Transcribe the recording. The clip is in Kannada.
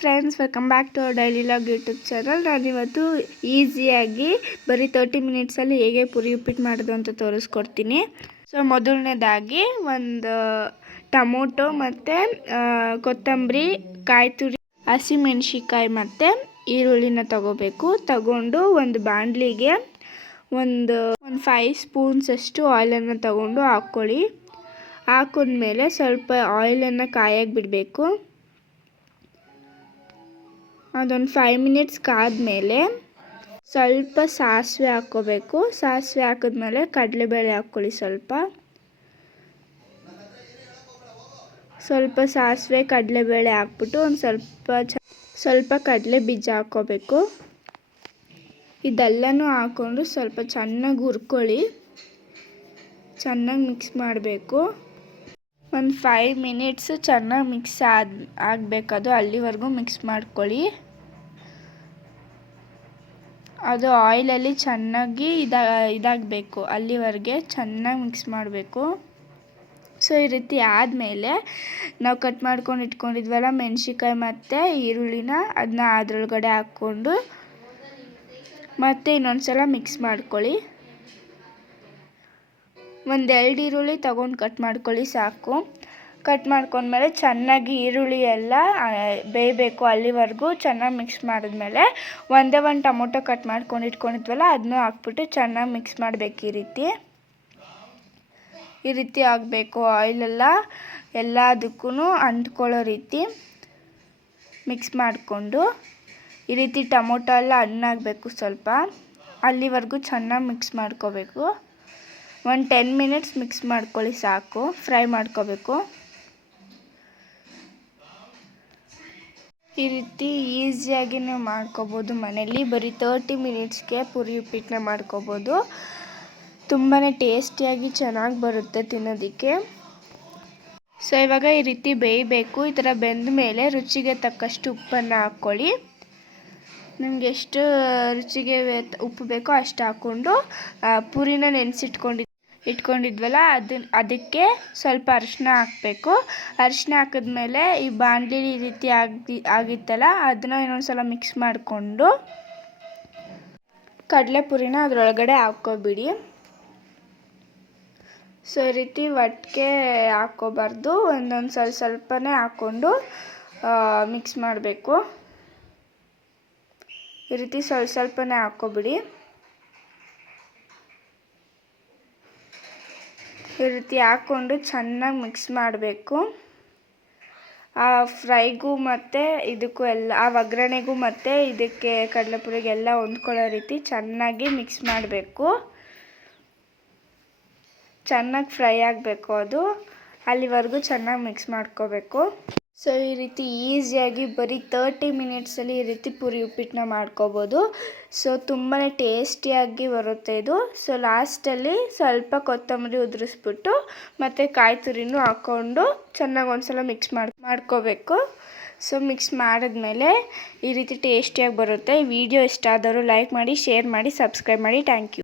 Friends, welcome back to our daily vlog YouTube channel. ನಾನಿವತ್ತು ಈಸಿಯಾಗಿ ಬರೀ 30 ಮಿನಿಟ್ಸಲ್ಲಿ ಹೇಗೆ ಪುರಿ ಉಪ್ಪಿಟ್ಟು ಮಾಡೋದು ಅಂತ ತೋರಿಸ್ಕೊಡ್ತೀನಿ. ಸೊ ಮೊದಲನೇದಾಗಿ ಒಂದು ಟೊಮೊಟೊ ಮತ್ತು ಕೊತ್ತಂಬರಿ, ಕಾಯಿ ತುರಿ, ಹಸಿಮೆಣ್ಸಿಕಾಯಿ ಮತ್ತು ಈರುಳ್ಳಿನ ತಗೊಂಡು ಒಂದು ಬಾಣಲಿಗೆ ಒಂದು 5 ಸ್ಪೂನ್ಸ್ ಅಷ್ಟು ಆಯಿಲನ್ನು ತಗೊಂಡು ಹಾಕ್ಕೊಳ್ಳಿ. ಹಾಕಿದ್ಮೇಲೆ ಸ್ವಲ್ಪ ಆಯಿಲನ್ನು ಕಾಯಕ್ಕೆ ಬಿಡಬೇಕು. ಅದೊಂದು 5 ಮಿನಿಟ್ಸ್ ಕಾದ್ಮೇಲೆ ಸ್ವಲ್ಪ ಸಾಸಿವೆ ಹಾಕ್ಕೋಬೇಕು. ಸಾಸಿವೆ ಹಾಕಿದ್ಮೇಲೆ ಕಡಲೆಬೇಳೆ ಹಾಕ್ಕೊಳ್ಳಿ. ಸ್ವಲ್ಪ ಸಾಸಿವೆ ಕಡಲೆಬೇಳೆ ಹಾಕ್ಬಿಟ್ಟು ಒಂದು ಸ್ವಲ್ಪ ಕಡಲೆ ಬೀಜ ಹಾಕ್ಕೋಬೇಕು. ಇದೆಲ್ಲನೂ ಹಾಕ್ಕೊಂಡು ಸ್ವಲ್ಪ ಚೆನ್ನಾಗಿ ಹುರ್ಕೊಳ್ಳಿ. ಚೆನ್ನಾಗಿ ಮಿಕ್ಸ್ ಮಾಡಬೇಕು. ಒಂದು 5 ಮಿನಿಟ್ಸ್ ಚೆನ್ನಾಗಿ ಮಿಕ್ಸ್ ಆಗಬೇಕದು, ಅಲ್ಲಿವರೆಗೂ ಮಿಕ್ಸ್ ಮಾಡ್ಕೊಳ್ಳಿ. ಅದು ಆಯಿಲಲ್ಲಿ ಚೆನ್ನಾಗಿ ಇದಾಗಬೇಕು, ಅಲ್ಲಿವರೆಗೆ ಚೆನ್ನಾಗಿ ಮಿಕ್ಸ್ ಮಾಡಬೇಕು. ಸೊ ಈ ರೀತಿ ಆದಮೇಲೆ ನಾವು ಕಟ್ ಮಾಡ್ಕೊಂಡು ಇಟ್ಕೊಂಡಿದ್ವಲ್ಲ ಮೆಣಸಿನ್ಕಾಯಿ ಮತ್ತು ಈರುಳ್ಳಿನ, ಅದನ್ನ ಅದರೊಳಗಡೆ ಹಾಕ್ಕೊಂಡು ಮತ್ತೆ ಇನ್ನೊಂದು ಸಲ ಮಿಕ್ಸ್ ಮಾಡ್ಕೊಳ್ಳಿ. ಒಂದು 2 ಈರುಳ್ಳಿ ತೊಗೊಂಡು ಕಟ್ ಮಾಡ್ಕೊಳ್ಳಿ ಸಾಕು. ಕಟ್ ಮಾಡ್ಕೊಂಡ್ಮೇಲೆ ಚೆನ್ನಾಗಿ ಈರುಳ್ಳಿ ಎಲ್ಲ ಬೇಯಬೇಕು, ಅಲ್ಲಿವರೆಗೂ ಚೆನ್ನಾಗಿ ಮಿಕ್ಸ್ ಮಾಡಿದ್ಮೇಲೆ ಒಂದು ಟೊಮೊಟೊ ಕಟ್ ಮಾಡ್ಕೊಂಡು ಇಟ್ಕೊಂಡಿದ್ವಲ್ಲ ಅದನ್ನೂ ಹಾಕ್ಬಿಟ್ಟು ಚೆನ್ನಾಗಿ ಮಿಕ್ಸ್ ಮಾಡಬೇಕು. ಈ ರೀತಿ ಆಗಬೇಕು. ಆಯಿಲೆಲ್ಲ ಎಲ್ಲದಕ್ಕೂ ಅಂಟ್ಕೊಳ್ಳೋ ರೀತಿ ಮಿಕ್ಸ್ ಮಾಡಿಕೊಂಡು ಈ ರೀತಿ ಟೊಮೊಟೊ ಎಲ್ಲ ಹಣ್ಣಾಗಬೇಕು. ಸ್ವಲ್ಪ ಅಲ್ಲಿವರೆಗೂ ಚೆನ್ನಾಗಿ ಮಿಕ್ಸ್ ಮಾಡ್ಕೋಬೇಕು. ಒಂದು 10 ಮಿನಿಟ್ಸ್ ಮಿಕ್ಸ್ ಮಾಡ್ಕೊಳ್ಳಿ ಸಾಕು. ಫ್ರೈ ಮಾಡ್ಕೋಬೇಕು. ಈ ರೀತಿ ಈಸಿಯಾಗಿ ನೀವು ಮಾಡ್ಕೋಬೋದು ಮನೇಲಿ. ಬರೀ 30 ಮಿನಿಟ್ಸ್ಗೆ ಪುರಿ ಉಪ್ಪಿಟ್ಟನ್ನ ಮಾಡ್ಕೋಬೋದು. ತುಂಬಾ ಟೇಸ್ಟಿಯಾಗಿ ಚೆನ್ನಾಗಿ ಬರುತ್ತೆ ತಿನ್ನೋದಕ್ಕೆ. ಸೊ ಇವಾಗ ಈ ರೀತಿ ಬೇಯಬೇಕು. ಈ ಥರ ಬೆಂದ ಮೇಲೆ ರುಚಿಗೆ ತಕ್ಕಷ್ಟು ಉಪ್ಪನ್ನು ಹಾಕ್ಕೊಳ್ಳಿ. ನಿಮ್ಗೆ ಎಷ್ಟು ರುಚಿಗೆ ಉಪ್ಪು ಬೇಕೋ ಅಷ್ಟು ಹಾಕ್ಕೊಂಡು ಪುರಿನ ಇಟ್ಕೊಂಡಿದ್ವಲ್ಲ ಅದಕ್ಕೆ ಸ್ವಲ್ಪ ಅರಿಶಿನ ಹಾಕಬೇಕು. ಅರಿಶಿನ ಹಾಕಿದ್ಮೇಲೆ ಈ ಬಾಣಲಿ ಈ ರೀತಿ ಆಗಿತ್ತಲ್ಲ ಅದನ್ನು ಇನ್ನೊಂದು ಸಲ ಮಿಕ್ಸ್ ಮಾಡಿಕೊಂಡು ಕಡಲೆಪುರಿನ ಅದರೊಳಗಡೆ ಹಾಕ್ಕೊಬಿಡಿ. ಸೊ ಈ ರೀತಿ ಒಟ್ಟಿಗೆ ಹಾಕ್ಕೋಬಾರ್ದು, ಒಂದೊಂದು ಸ್ವಲ್ಪನೇ ಹಾಕ್ಕೊಂಡು ಮಿಕ್ಸ್ ಮಾಡಬೇಕು. ಈ ರೀತಿ ಸ್ವಲ್ಪನೇ ಹಾಕ್ಕೊಬಿಡಿ. ಈ ರೀತಿ ಹಾಕ್ಕೊಂಡು ಚೆನ್ನಾಗಿ ಮಿಕ್ಸ್ ಮಾಡಬೇಕು. ಆ ಫ್ರೈಗೂ ಮತ್ತು ಇದಕ್ಕೂ ಎಲ್ಲ, ಆ ಒಗ್ಗರಣೆಗೂ ಮತ್ತು ಇದಕ್ಕೆ ಕಡಲೆಪುರಿಗೆಲ್ಲ ಹೊಂದ್ಕೊಳ್ಳೋ ರೀತಿ ಚೆನ್ನಾಗಿ ಮಿಕ್ಸ್ ಮಾಡಬೇಕು. ಚೆನ್ನಾಗಿ ಫ್ರೈ ಆಗಬೇಕು, ಅದು ಅಲ್ಲಿವರೆಗೂ ಚೆನ್ನಾಗಿ ಮಿಕ್ಸ್ ಮಾಡ್ಕೋಬೇಕು. ಸೊ ಈ ರೀತಿ ಈಸಿಯಾಗಿ ಬರೀ 30 ಮಿನಿಟ್ಸಲ್ಲಿ ಈ ರೀತಿ ಪುರಿ ಉಪ್ಪಿಟ್ಟನ್ನ ಮಾಡ್ಕೋಬೋದು. ಸೊ ತುಂಬಾ ಟೇಸ್ಟಿಯಾಗಿ ಬರುತ್ತೆ ಇದು. ಸೊ ಲಾಸ್ಟಲ್ಲಿ ಸ್ವಲ್ಪ ಕೊತ್ತಂಬರಿ ಉದುರಿಸ್ಬಿಟ್ಟು ಮತ್ತು ಕಾಯಿ ತುರಿನೂ ಹಾಕ್ಕೊಂಡು ಚೆನ್ನಾಗಿ ಒಂದ್ಸಲ ಮಿಕ್ಸ್ ಮಾಡ್ಕೋಬೇಕು. ಸೊ ಮಿಕ್ಸ್ ಮಾಡಿದ್ಮೇಲೆ ಈ ರೀತಿ ಟೇಸ್ಟಿಯಾಗಿ ಬರುತ್ತೆ. ಈ ವಿಡಿಯೋ ಇಷ್ಟ ಆದವರು ಲೈಕ್ ಮಾಡಿ, ಶೇರ್ ಮಾಡಿ, ಸಬ್ಸ್ಕ್ರೈಬ್ ಮಾಡಿ. Thank you.